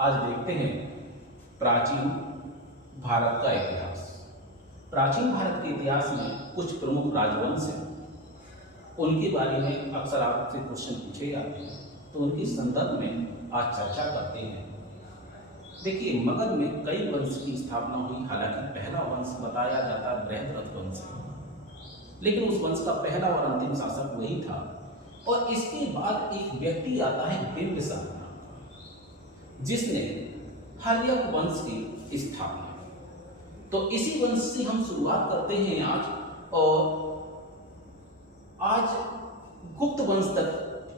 आज देखते हैं प्राचीन भारत का इतिहास। प्राचीन भारत के इतिहास में कुछ प्रमुख राजवंश हैं, उनके बारे में अक्सर आपसे क्वेश्चन पूछे जाते हैं, तो उनके संदर्भ में आज चर्चा करते हैं। देखिए, मगध में कई वंश की स्थापना हुई। हालांकि पहला वंश बताया जाता है बृहद्रथ वंश, लेकिन उस वंश का पहला और अंतिम शासक वही था। और इसके बाद एक व्यक्ति आता है बिंबिसार, जिसने हर्यक वंश की स्थापना। तो इसी वंश से हम शुरुआत करते हैं आज, और आज गुप्त वंश तक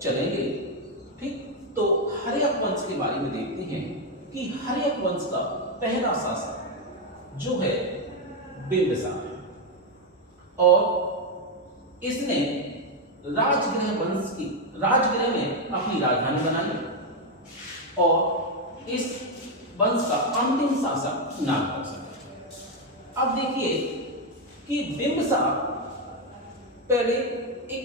चलेंगे। ठीक, तो हर्यक वंश के बारे में देखते हैं कि हर्यक वंश का पहला शासक जो है बिंबिसार है, और इसने राजगृह में अपनी राजधानी बनाई, और इस वंश का अंतिम शासक नागभंश है। अब देखिए कि बिंबिसार पहले एक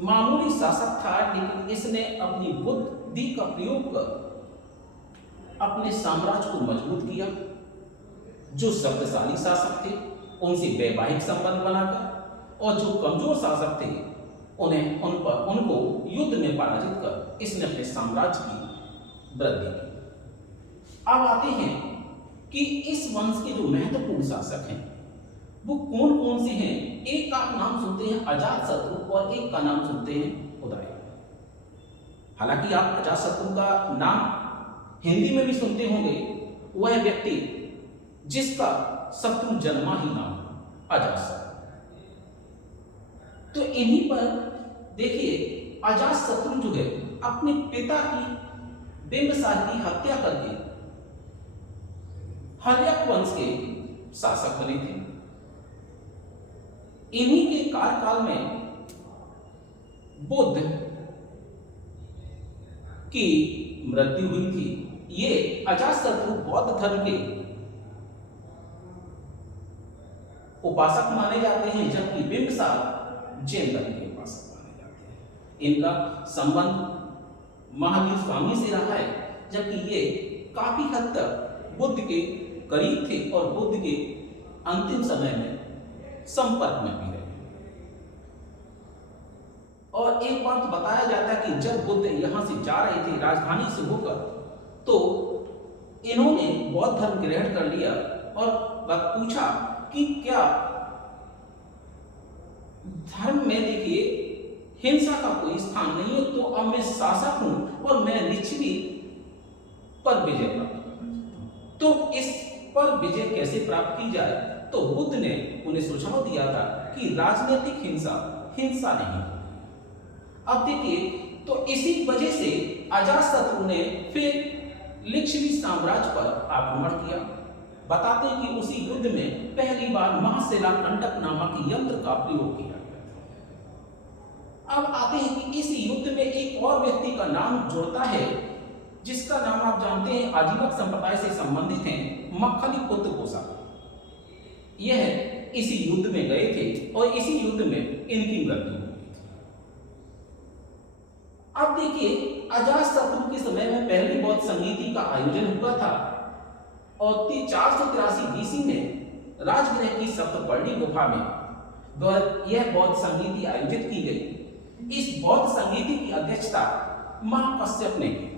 मामूली शासक था, लेकिन इसने अपनी बुद्धि का प्रयोग कर अपने साम्राज्य को मजबूत किया। जो शक्तिशाली शासक थे उनसे वैवाहिक संबंध बनाकर, और जो कमजोर शासक थे उनको युद्ध में पराजित कर इसने अपने साम्राज्य की वृद्धि की। अब आते हैं कि इस वंश के जो महत्वपूर्ण शासक हैं वो कौन कौन से हैं। एक का नाम सुनते हैं अजातशत्रु, और एक का नाम सुनते हैं उदय। हालांकि आप अजातशत्रु का नाम हिंदी में भी सुनते होंगे। वह व्यक्ति जिसका शत्रु जन्मा ही नाम अजातशत्रु। तो इन्हीं पर देखिए, अजातशत्रु जो है अपने पिता की बिंबिसार की हत्या करके हर्यक वंश के शासक बने थे। इन्हीं के कार्यकाल में बुद्ध की मृत्यु हुई थी। ये अजातशत्रु बौद्ध धर्म के उपासक माने जाते हैं, जबकि बिंबिसार जैन धर्म के उपासक माने जाते हैं। इनका संबंध महावीर स्वामी से रहा है, जबकि ये काफी हद तक बुद्ध के करीब थे और बुद्ध के अंतिम समय में संपर्क में भी रहे। और एक बात तो बताया जाता है कि जब बुद्ध यहां से जा रहे थे राजधानी से होकर, तो इन्होंने बौद्ध धर्म ग्रहण कर लिया और पूछा कि क्या धर्म में देखिए हिंसा का कोई स्थान नहीं है, तो अब मैं शासक हूं और मैं लिच्छवी पर विजय प्राप्त करूं। तो इस पर विजय कैसे प्राप्त की जाए, तो बुद्ध ने उन्हें सुझाव दिया था कि राजनीतिक हिंसा नहीं। अब देखिए, तो इसी वजह से अजातशत्रु ने फिर लिच्छवी साम्राज्य पर आक्रमण किया। बताते हैं कि उसी युद्ध में पहली बार महाशिला कंटक नामक यंत्र का प्रयोग किया। अब आते हैं कि इस युद्ध में एक और व्यक्ति का नाम जुड़ता है, जिसका नाम आप जानते हैं आजीवक संप्रदाय से संबंधित हैं, मक्खली पुत्र कोसा। यह इसी युद्ध में गए थे और इसी युद्ध में इनकी मृत्यु हुई थी। अब देखिए, अजातशत्रु के समय में पहली बौद्ध संगीति का आयोजन हुआ था, और 483 BC में राजगृह की सप्तपर्णी गुफा में यह बौद्ध संगीति आयोजित की गई। इस बौद्ध संगीति की अध्यक्षता महाकश्यप ने की।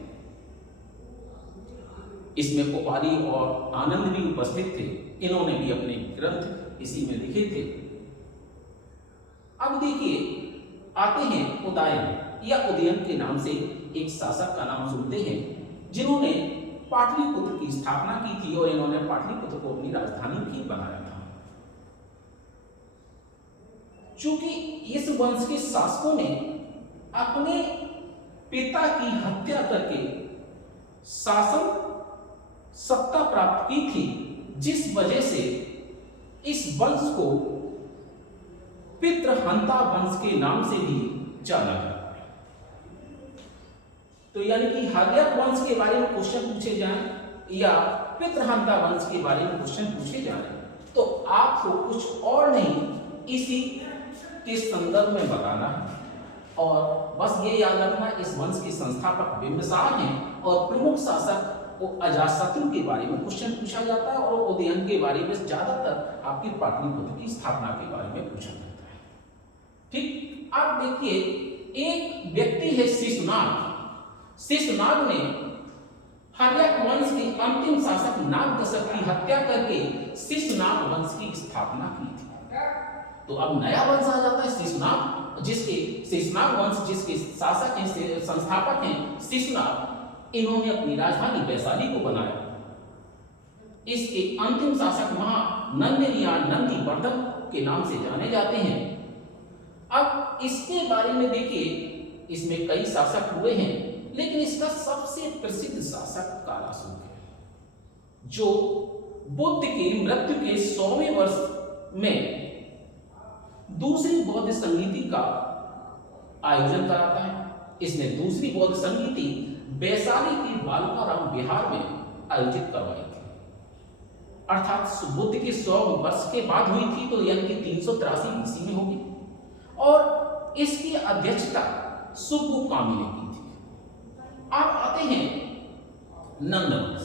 इसमें कुपाली और आनंद भी उपस्थित थे। इन्होंने भी अपने ग्रंथ इसी में लिखे थे। अब देखिए, आते हैं उदयन या उदयन के नाम से एक शासक का नाम सुनते हैं, जिन्होंने पाटलिपुत्र की स्थापना की थी, और इन्होंने पाटलिपुत्र को अपनी राजधानी भी बनाया था। चूंकि इस वंश के शासकों ने अपने पिता की हत्या करके शासन सत्ता प्राप्त की थी, जिस वजह से इस वंश को पितृहंता वंश के नाम से भी जाना जाता है। तो यानी कि हर्यक वंश के बारे में क्वेश्चन पूछे जाएं या पितृहंता वंश के बारे में क्वेश्चन पूछे जाएं, तो आपको कुछ और नहीं इसी के संदर्भ में बताना है। और बस ये याद रखना, इस वंश के संस्थापक बिंबिसार हैं और प्रमुख शासक वो अजातशत्रु के बारे में क्वेश्चन पूछा जाता है और उदयन के बारे में ज्यादातर आपकी पाटलिपुत्र की स्थापना के बारे में पूछा जाता है। ठीक, अब देखिए एक व्यक्ति है शिशुनाग। शिशुनाग ने हर्यक वंश के अंतिम शासक नागदशक की हत्या करके शिशुनाग वंश की स्थापना की थी। तो अब नया वंश आ जाता है शिशुनाग, जिसके शिशुनाग वंश जिसके शासक हैं, संस्थापक हैं शिशुनाग। इन्होंने अपनी राजधानी वैशाली को बनाया। इसके अंतिम शासक महानंदिनी या नंदीवर्धन के नाम से जाने जाते हैं। अब इसके बारे में देखिए, इसमें कई शासक हुए हैं, लेकिन इसका सबसे प्रसिद्ध शासक कालाशोक है, जो बुद्ध की मृत्यु के 100वें वर्ष में दूसरी बौद्ध संगीति का आयोजन कराता है। इसने दूसरी बौद्ध संगीति वैशाली के बालकाराम विहार में आयोजित करवाई थी, अर्थात बुद्ध के 100 वर्ष के बाद हुई थी, तो यानी कि 383 ईस्वी में होगी। और इसकी अध्यक्षता सुब्बू कामी ने की थी। अब आते हैं नंदवंश।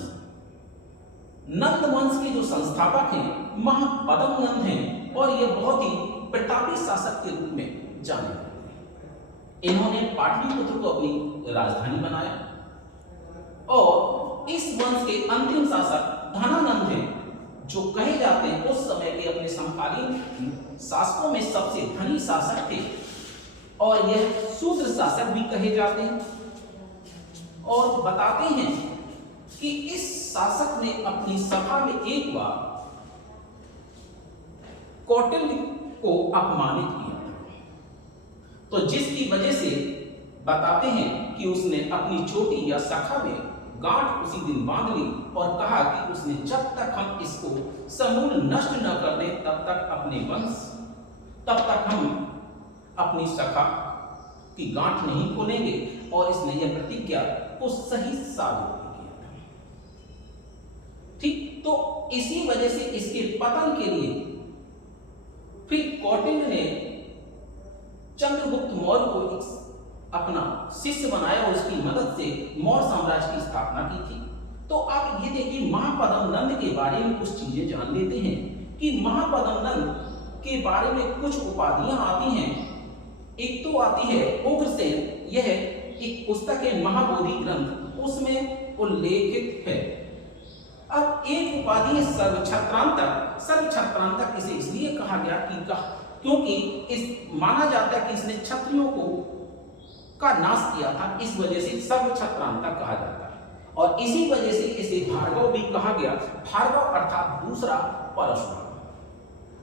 नंदवंश के जो संस्थापक हैं महापद्म नंद हैं, और यह बहुत ही प्रतापी शासक के रूप में जाने जाते हैं। इन्होंने पाटलिपुत्र को अपनी राजधानी बनाया, और इस वंश के अंतिम शासक धनानंद हैं, जो कहे जाते हैं उस समय के अपने समकालीन शासकों में सबसे धनी शासक थे, और यह शूद्र शासक भी कहे जाते हैं। और बताते हैं कि इस शासक ने अपनी सभा में एक बार कौटिल्य को अपमानित किया, तो जिसकी वजह से बताते हैं कि उसने अपनी चोटी या शाखा में गांठ उसी दिन बांध ली और कहा कि उसने जब तक हम इसको समूल नष्ट न कर दें तब तक हम अपनी शाखा की गांठ नहीं खोलेंगे, और इसने यह प्रतिज्ञा को सही साबित किया था। ठीक, तो इसी वजह से इसके पतन के लिए फिर कौटिल्य ने चंद्रगुप्त मौर्य को अपना शिष्य बनाया और उसकी मदद से मौर्य साम्राज्य की स्थापना की थी। तो आप ये देखिए, महापद्म नंद के बारे में कुछ चीजें जान लेते हैं कि महापद्म नंद के बारे में कुछ उपाधियां आती हैं। एक तो आती है उग्रसेन, यह एक पुस्तक है महाबोधि ग्रंथ, उसमें उल्लेखित है। अब एक उपाधि है सर्वछत्रांतक। सर्वछत्रांतक इसे इसलिए कहा गया क्योंकि इस माना जाता है कि इसने क्षत्रियों का नाश किया था, इस वजह से सर्वछत्रांतक कहा जाता है। और इसी वजह से इसे भार्गव भी कहा गया। भार्गव अर्थात दूसरा परशुराम।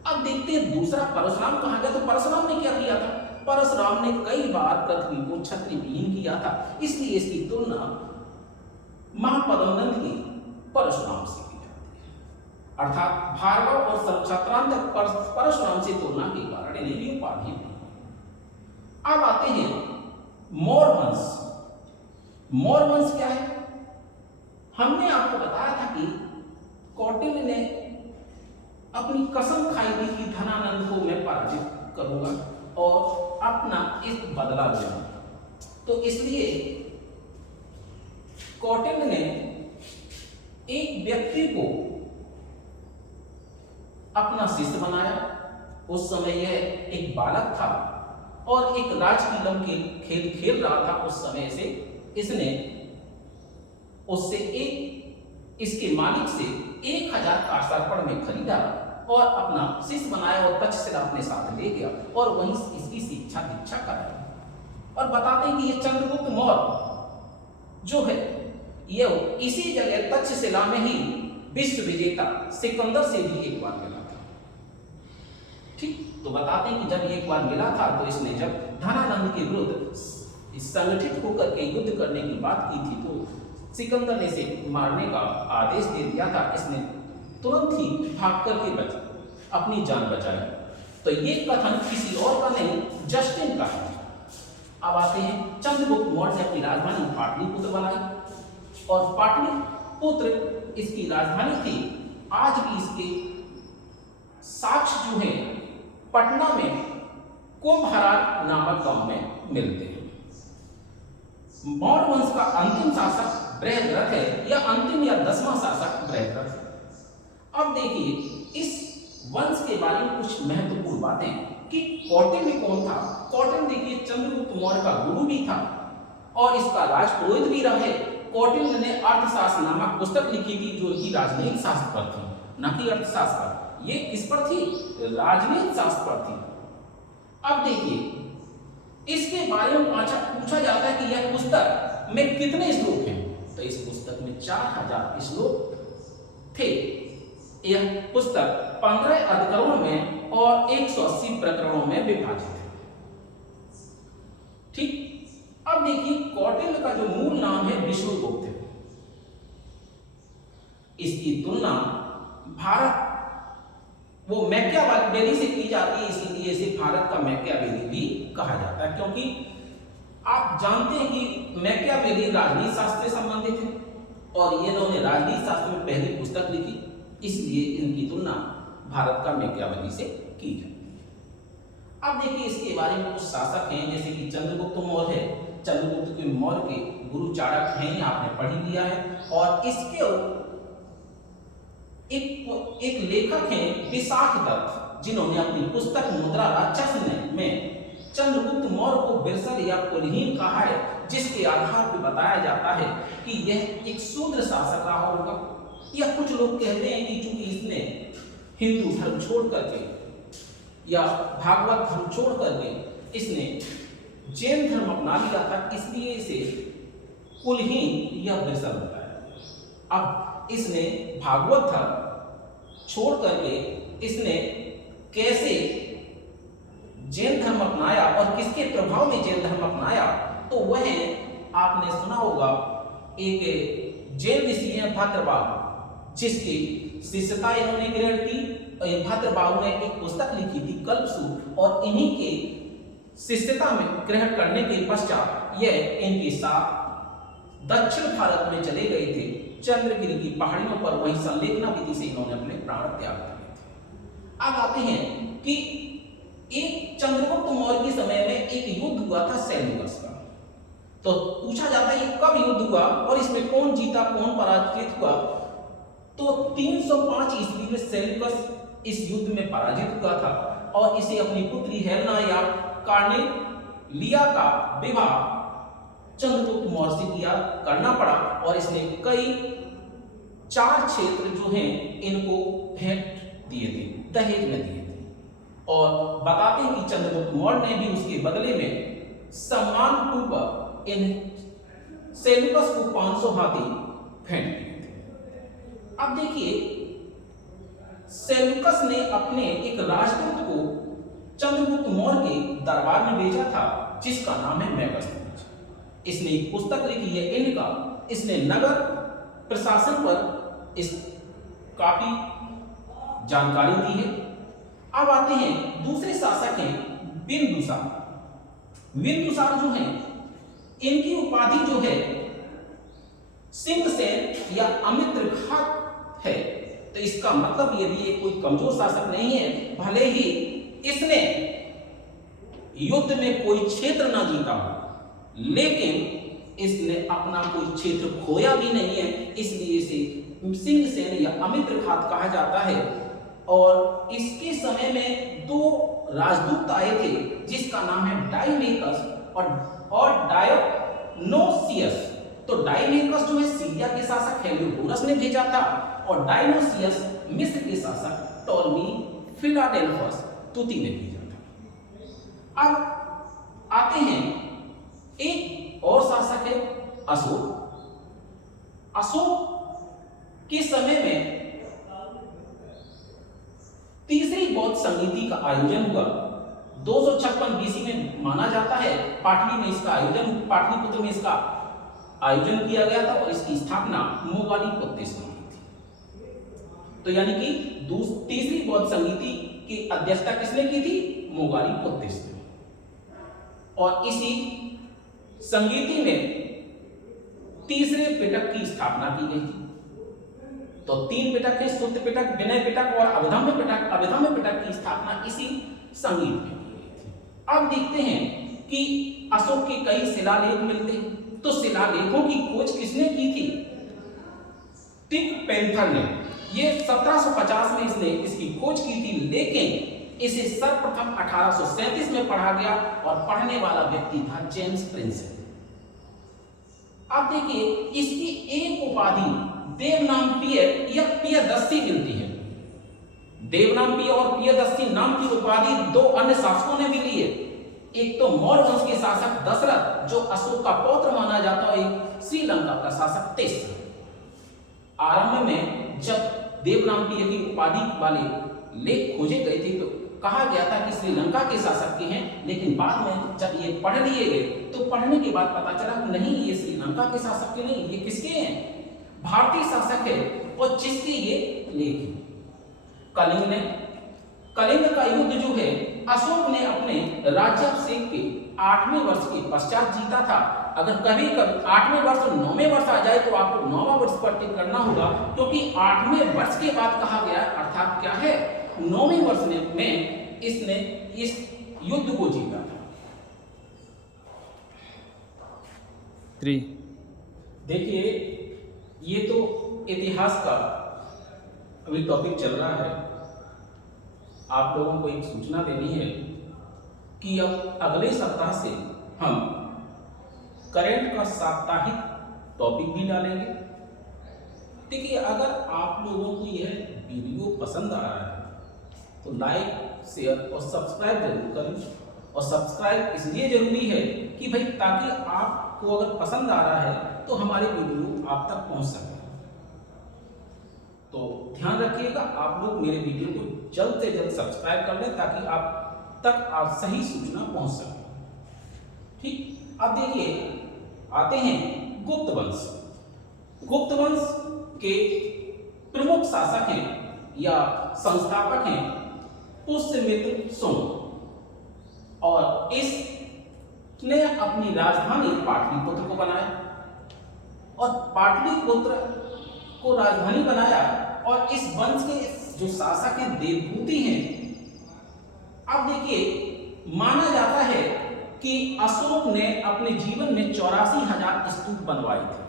अब देखते हैं दूसरा परशुराम कहा गया, तो परशुराम ने क्या किया था? परशुराम ने कई बार पृथ्वी को क्षत्रियहीन किया था, इसलिए इसकी तुलना महापद्म नंद की परशुराम से की जाती है। अर्थात भार्गव और सर्वछत्रांतक परशुराम से तुलना के कारण इन्हें भी उपाधि दी। अब आते हैं मौर्य वंश। मौर्य वंश क्या है? हमने आपको बताया था कि कौटिल्य ने अपनी कसम खाई थी कि धनानंद को मैं पराजित करूंगा और अपना इस बदला लूंगा। तो इसलिए कौटिल्य ने एक व्यक्ति को अपना शिष्य बनाया। उस समय यह एक बालक था और एक राजकीलम के खेल खेल रहा था। उस समय से इसने उससे इसके मालिक से 1000 काष्ठार्पण में खरीदा और अपना शिष्य बनाया और तक्षशिला अपने साथ ले गया और वहीं इसकी शिक्षा दीक्षा कराई। और बताते हैं कि ये चंद्रगुप्त मौर्य जो है ये इसी जगह तक्षशिला में ही विश्व विजेता सिकंदर से भी एक बार मिला था। ठीक, तो बताते हैं कि जब एक बार मिला था तो इसने जब धनानंद के विरुद्ध संगठित होकर के युद्ध करने की बात की थी तो सिकंदर ने इसे मारने का आदेश दे दिया था। इसने तुरंत ही भाग करके अपनी जान बचाई। तो ये कथन किसी और का नहीं, जस्टिन का है। अब आते हैं चंद्रगुप्त मौर्य ने अपनी राजधानी पाटलिपुत्र बनाई और पाटलिपुत्र इसकी राजधानी थी। आज भी इसके साक्ष्य जो है पटना में कुंभहरार नामक गांव में मिलते हैं। मौर्य वंश का अंतिम शासक बृहद्रथ है या अंतिम या 10वां शासक बृहद्रथ है। अब देखिए इस वंश के बारे में कुछ महत्वपूर्ण बातें कि कौटिल्य कौन था। कौटिल्य देखिए चंद्रगुप्त मौर्य का गुरु भी था और इसका राजपुरोहित भी रहे। कौटिल्य ने अर्थशास्त्र नामक पुस्तक लिखी थी जो कि राजनीतिक शास्त्र पर थी, न कि अर्थशास्त्र पर। ये किस पर थी? राजनीतिक शास्त्र पर थी। अब देखिए इसके बारे में पूछा जाता है कि यह पुस्तक में कितने श्लोक हैं, तो इस पुस्तक में 4000 श्लोक थे। यह पुस्तक 15 अधिकरणों में और 180 प्रकरणों में विभाजित है। ठीक। अब देखिए कौटिल्य का जो मूल नाम है विष्णुगुप्त है। इसकी तुलना भारत वो मैकियावेली से की जाती है, इसीलिए इसे भारत का मैकियावेली भी कहा जाता है, क्योंकि आप जानते हैं कि मैकियावेली राजनीति शास्त्र से संबंधित है और ये इन्होंने राजनीति शास्त्र में पहली पुस्तक लिखी, इसलिए इनकी तुलना भारत का मैकियावेली से की जाती है। अब देखिए इसके बारे में कुछ शासक हैं, जैसे कि चंद्रगुप्त मौर्य है। चंद्रगुप्त मौर्य के गुरु चाणक्य हैं, आपने पढ़ ही लिया है। और इसके एक लेखक हैं विशाखदत्त, जिन्होंने अपनी पुस्तक मुद्रा राक्षस में चंद्रगुप्त मौर्य को बिरसर या कुलहीन कहा है, जिसके आधार पर बताया जाता है कि यह एक शूद्र शासक रहा होगा। या कुछ लोग कहते हैं कि चूंकि इसने हिंदू धर्म छोड़ करके या भागवत धर्म छोड़ करके इसने जैन धर्म अपना लिया था, इसलिए इसे कुलहीन या बिरसर बताया। अब इसने भागवत धर्म छोड़ करके इसने कैसे जैन धर्म अपनाया और किसके प्रभाव में जैन धर्म अपनाया, तो वह आपने सुना होगा एक जैन ऋषि है भद्रबाहु, जिसकी शिष्यता इन्होंने ग्रहण की। भद्रबाहु ने एक पुस्तक लिखी थी कल्पसूत्र, और इन्हीं के शिष्यता में ग्रहण करने के पश्चात यह इनके साथ दक्षिण भारत में चले गए थे, चंद्रगिरी की पहाड़ियों पर। वहीं संलेखना विधि से इन्होंने अपने प्राण त्याग किए थे। अब आते हैं कि एक चंद्रगुप्त मौर्य के समय में एक युद्ध हुआ था सेल्यूकस का। तो पूछा जाता है ये कब युद्ध हुआ और इसमें कौन जीता कौन पराजित हुआ। तो 305 ईस्वी में सेल्यूकस इस युद्ध में पराजित हुआ था और इसे अपनी पुत्री हेलेना या कार्नेलिया का विवाह चंद्रगुप्त मौर्य से किया करना पड़ा, और इसने कई 4 क्षेत्र जो हैं इनको भेंट दिए थे, दहेज में दिए थे। और बताते हैं कि चंद्रगुप्त मौर्य ने भी उसके बदले में सम्मान पूर्वक इन सेल्यूकस को 500 हाथी भेंट दिए थे। अब देखिए सेल्यूकस ने अपने एक राजदूत को चंद्रगुप्त मौर्य के दरबार में भेजा था, जिसका नाम है मैगस्थनीज। इसने एक पुस्तक लिखी है इनका। इसने नगर प्रशासन पर इस काफी जानकारी दी है। अब आते हैं दूसरे शासक हैं बिंदुसार। बिंदुसार जो हैं इनकी उपाधि जो है सिंहसेन या अमित्रघात है। तो इसका मतलब यदि ये कोई कमजोर शासक नहीं है, भले ही इसने युद्ध में कोई क्षेत्र ना जीता हो, लेकिन इसने अपना कोई क्षेत्र खोया भी नहीं है, इसलिए इसे सिंहसेन या अमित्रघात कहा जाता है। और इसके समय में 2 राजदूत आए थे, जिसका नाम है डायमेकस और डायोनोसियस। तो डायमेकस जो है सीरिया के शासक हेलियोडोरस ने भेजा था, और डायोनोसियस मिस्र के शासक टॉलमी फिलाडेल्फस तुति ने भेजा था। अब आते हैं एक और शासक है अशोक। अशोक के समय में तीसरी बौद्ध संगीति का आयोजन हुआ। 256 बीसी में माना जाता है पाटलिपुत्र में इसका आयोजन किया गया था, और इसकी स्थापना मोगालीपुत्तेश ने की थी। तो यानी कि तीसरी बौद्ध संगीति की अध्यक्षता किसने की थी? मोगालीपुत्तेश ने। और इसी संगीति में तीसरे पिटक की स्थापना की गई थी। तो 3 पिटक है, सुत्त पिटक, विनय पिटक और अभिधम्य पिटक। अभिधम्य पिटक की स्थापना इसी संगीत में की गई थी। अब देखते हैं कि अशोक के कई शिलालेख मिलते हैं। तो शिलालेखों की खोज किसने की थी? टिक पेंथर ने। ये 1750 में इसने इसकी खोज की थी, लेकिन इसे सर्वप्रथम 1837 में पढ़ा गया और पढ़ने वाला व्यक्ति था जेम्स प्रिंस। अब देखिए, इसकी एक उपाधि देवनाम पिय या पियदस्सी मिलती है। देवनाम पिय और पियदस्सी नाम की उपाधि दो अन्य शासकों ने भी ली है। एक तो मौर्य वंश के शासक दशरथ, जो अशोक का पौत्र माना जाता है, एक श्रीलंका का शासक तेस्र। आरंभ में जब देवनाम पिय की उपाधि वाले लेख खोजे गए थे तो कहा गया था कि श्रीलंका के शासक के हैं, लेकिन बाद में जब ये पढ़ लिए गए तो पढ़ने के बाद पता चला कि नहीं, ये श्रीलंका के शासक के नहीं, ये किसके हैं? भारतीय शासक है, और जिसके ये लेख हैं। कलिंग का युद्ध जो है अशोक ने अपने राज्याभिषेक के 8वें वर्ष के पश्चात जीता था। अगर कभी 8वें वर्ष और 9वें वर्ष आ जाए तो आपको 9वां वर्ष पर टिक करना होगा, क्योंकि 8वें वर्ष के बाद कहा गया, अर्थात क्या है, 9वें वर्ष में इसने इस युद्ध को जीता था। 3 देखिए, ये तो इतिहास का अभी टॉपिक चल रहा है। आप लोगों को एक सूचना देनी है कि अब अगले सप्ताह से हम करंट का साप्ताहिक टॉपिक भी डालेंगे। देखिए, अगर आप लोगों को यह वीडियो पसंद आ रहा है तो लाइक, शेयर और सब्सक्राइब जरूर करें। और सब्सक्राइब इसलिए जरूरी है कि भाई, ताकि आपको अगर पसंद आ रहा है तो हमारे वीडियो आप तक पहुंच सके। तो ध्यान रखिएगा, आप लोग मेरे वीडियो को जल्द से जल्द सब्सक्राइब कर लें ताकि आप तक आप सही सूचना पहुंच सके। ठीक, अब देखिए, आते हैं गुप्त वंश। गुप्त वंश के प्रमुख शासक हैं या संस्थापक हैं पुष्यमित्र सुंग, और इसने अपनी राजधानी पाटलिपुत्र को बनाया और पाटलिपुत्र को राजधानी बनाया। और इस वंश के जो शासक हैं देवभूति हैं। अब देखिए, माना जाता है कि अशोक ने अपने जीवन में 84,000 स्तूप बनवाए थे,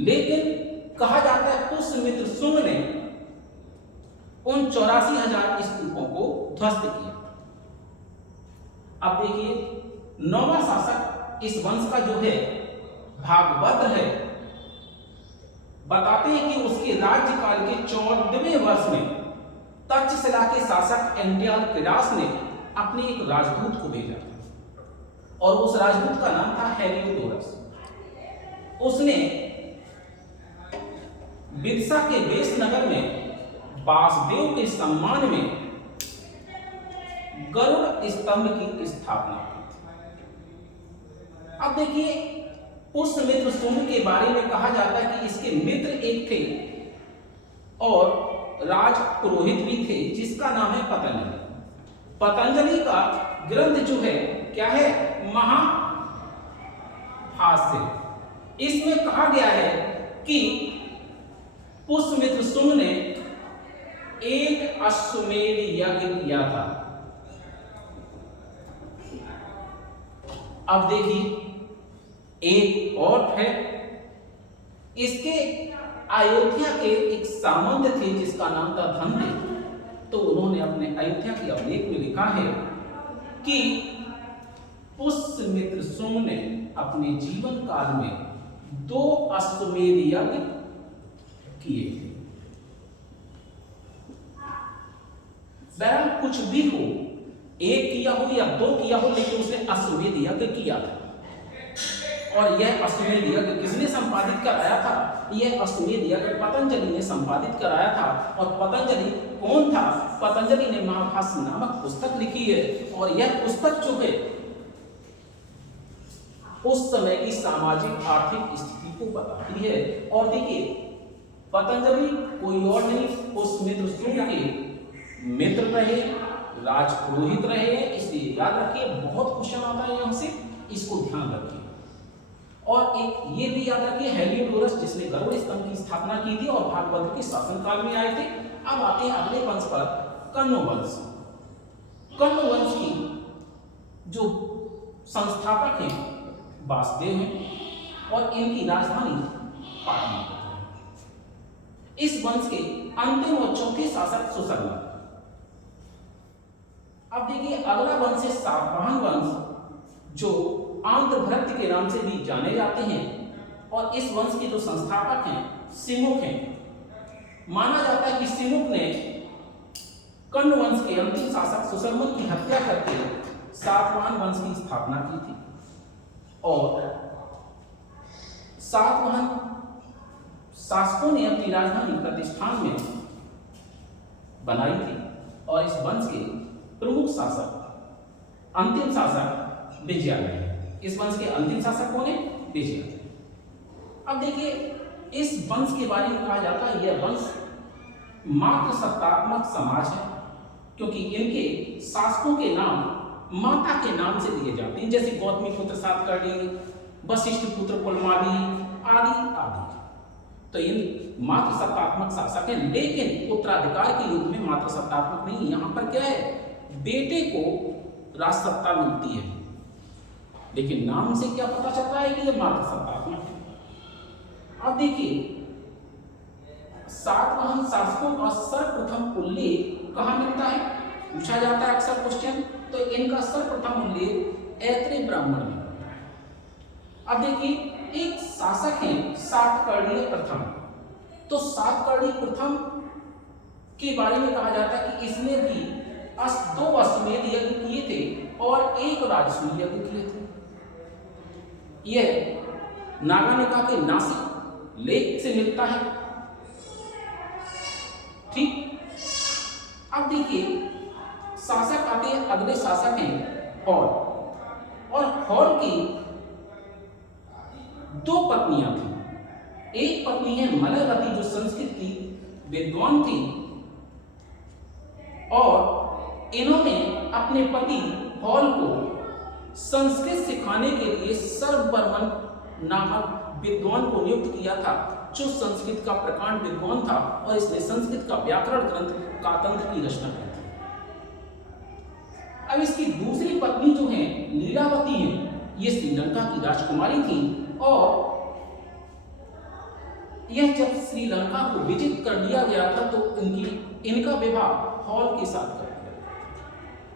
लेकिन कहा जाता है पुष्यमित्र सुंग ने उन 84,000 स्तूपों को ध्वस्त किया। अब देखिए, 9वां शासक इस वंश का जो है भागभद्र है। बताते हैं कि उसके राज्यकाल के 14वें वर्ष में तक्षशिला के शासक एंटियोकस ने अपने एक राजदूत को भेजा, और उस राजदूत का नाम था हेलियोडोरस। उसने विदिशा के वेश नगर में वासुदेव के सम्मान में गरुड़ स्तंभ की स्थापना की। अब देखिए, पुष्यमित्र सुंग के बारे में कहा जाता है कि इसके मित्र एक थे और राज पुरोहित भी थे, जिसका नाम है पतंजलि। पतंजलि का ग्रंथ जो है क्या है? महाभाष्य। इसमें कहा गया है कि पुष्यमित्र सुंग ने एक अश्वमेध यज्ञ किया था। अब देखिए, एक और है, इसके अयोध्या के एक सामंत थे जिसका नाम था धनदेव। तो उन्होंने अपने अयोध्या के अभिलेख में लिखा है कि पुष्यमित्र सुंग ने अपने जीवन काल में 2 अश्वमेध यज्ञ किए थे। बहरहाल कुछ भी हो, 1 किया हो या 2 किया हो, लेकिन उसने अश्वमेध यज्ञ किया था। और यह अश्वमेध यज्ञ किसने संपादित कराया था? यह अश्वमेध यज्ञ पतंजलि ने संपादित कराया था। और पतंजलि कौन था? पतंजलि ने महाभाष्य नामक पुस्तक लिखी है, और यह पुस्तक जो है उस समय की सामाजिक आर्थिक स्थिति को बताती है। और देखिए, पतंजलि कोई और नहीं, पुष्यमित्र सुंग के मित्र रहे, राजपुरोहित रहे, इसलिए याद रखिए, बहुत क्वेश्चन आता है यहां से, इसको ध्यान रखिए। और एक ये भी याद रखिए, हेलियोडोरस जिसने गरुड़ स्तंभ की स्थापना की थी और भागभद्र के शासनकाल में आए थे। अब आते हैं अगले वंश पर, कण्व वंश। कण्व वंश की जो संस्थापक हैं वासुदेव हैं और इनकी राजधानी पाटलिपुत्र है। इस वंश के अंतिम और चौथे शासक सुशर्मा। अब देखिए अगला वंश है सातवाहन वंश, जो आंध्रभृत्य के नाम से भी जाने जाते हैं और इस वंश के जो संस्थापक हैं सिमुक हैं। माना जाता है कि सिमुक ने कण्व वंश के अंतिम शासक सुशर्मन की हत्या करके सातवाहन वंश की स्थापना की थी और सातवाहन शासकों ने अपनी राजधानी प्रतिष्ठान में बनाई थी और इस वंश के प्रमुख शासक अंतिम शासक विजयालय है। इस वंश के अंतिम शासक कौन है? विजयालय। अब देखिए इस वंश के बारे में कहा जाता है यह वंश मात्र सत्तात्मक समाज है, क्योंकि इनके शासकों के नाम माता के नाम से दिए जाते हैं, जैसे गौतमी पुत्र सातकर्णी, वशिष्ठ पुत्र पुलमावी आदि आदि। तो इन मात्र सत्तात्मक शासक हैं, लेकिन उत्तराधिकार के युग में मात्र सत्तात्मक नहीं। यहाँ पर क्या है, बेटे को राज सत्ता मिलती है, लेकिन नाम से क्या पता चलता है कि ये मात्र सत्तात्मक है। अब देखिए सातवाहन शासकों का सर्वप्रथम उल्लेख कहाँ मिलता है, पूछा जाता है अक्सर क्वेश्चन। तो इनका सर्वप्रथम उल्लेख ऐत्रेय ब्राह्मण में मिलता है। अब देखिए एक शासक है सातकर्णीय प्रथम। तो सातकर्णी प्रथम के बारे में कहा जाता है कि इसने भी 2 अश्वमेध यज्ञ किए थे और 1 राजसूय यज्ञ किए थे। यह नागानिका के नासिक लेख से मिलता है। ठीक, अब देखिए शासक आते हैं, अगले शासक हैं हॉल। और हॉल की 2 पत्नियां थी। एक पत्नी है मलयवती, जो संस्कृत की विद्वान थी और इन्होंने अपने पति हॉल को संस्कृत सिखाने के लिए सर्ववर्मन नामक विद्वान को नियुक्त किया था, जो संस्कृत का प्रकांड विद्वान था और इसने संस्कृत का व्याकरण ग्रंथ कातंत्र की रचना की थी। अब इसकी दूसरी पत्नी जो है लीलावती है, ये श्रीलंका की राजकुमारी थी और यह जब श्रीलंका को विजित कर लिया गया था तो इनका विवाह हॉल के साथ कर दिया।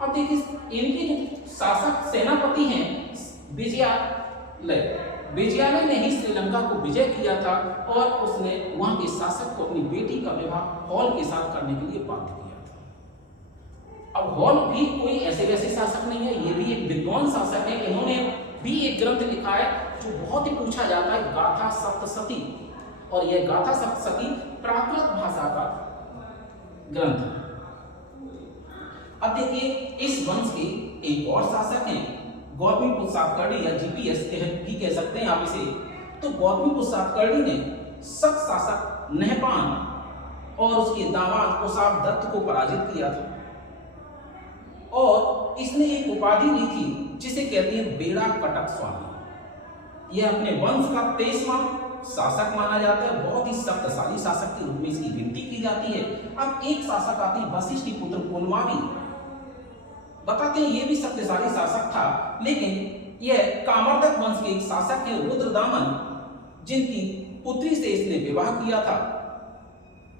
अब देखिए इनके जो शासक सेनापति हैं विजयालय ने ही श्रीलंका को विजय किया था और उसने वहां के शासक को अपनी बेटी का विवाह हॉल के साथ करने के लिए बाध्य किया था। अब हॉल भी कोई ऐसे वैसे शासक नहीं है, ये भी एक विद्वान शासक है। इन्होंने भी एक ग्रंथ लिखा है जो बहुत ही पूछा जाता है, गाथा सप्तशती। और यह गाथा सप्तशती प्राकृत भाषा का ग्रंथ है। अब देखिए इस वंश के एक और शासक हैं गौतमीपुत्र सातकर्णी या जीपीएस भी कह सकते हैं आप इसे। तो गौतमीपुत्र सातकर्णी ने शक शासक नहपान और उसके दामाद उसाप दत्त को पराजित किया था और इसने एक उपाधि ली थी जिसे कहते हैं बेड़ा कटक स्वामी। यह अपने वंश का 23वां शासक माना जाता है, बहुत ही शक्तिशाली शासक के रूप में इसकी गिनती की जाती है। अब एक शासक आते हैं वशिष्ठ पुत्र पुलमावी। बताते हैं ये भी शक्तिशाली शासक था, लेकिन यह कामर्दक वंश के एक शासक है रुद्रदामन, जिनकी पुत्री से इसने विवाह किया था।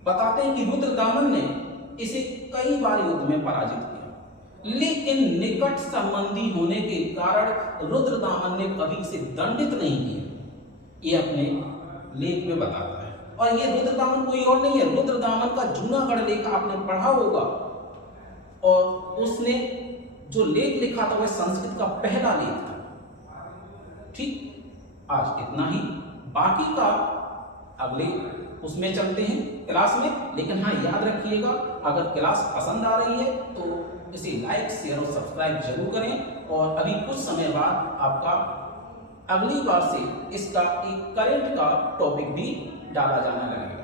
बताते हैं कि रुद्रदामन ने इसे कई बार युद्ध में पराजित किया, लेकिन निकट संबंधी होने के कारण रुद्रदामन ने कभी इसे दंडित नहीं किया। ये अपने लेख में बताता है। और ये रुद्रदामन कोई और नहीं है, रुद्रदामन का जूनागढ़ लेख आपने पढ़ा होगा और उसने जो लेख लिखा था वह संस्कृत का पहला लेख था। ठीक, आज इतना ही, बाकी का अगले उसमें चलते हैं क्लास में। लेकिन हाँ याद रखिएगा, अगर क्लास पसंद आ रही है तो इसे लाइक शेयर और सब्सक्राइब जरूर करें। और अभी कुछ समय बाद आपका अगली बार से इसका एक करंट का टॉपिक भी डाला जाने लगेगा।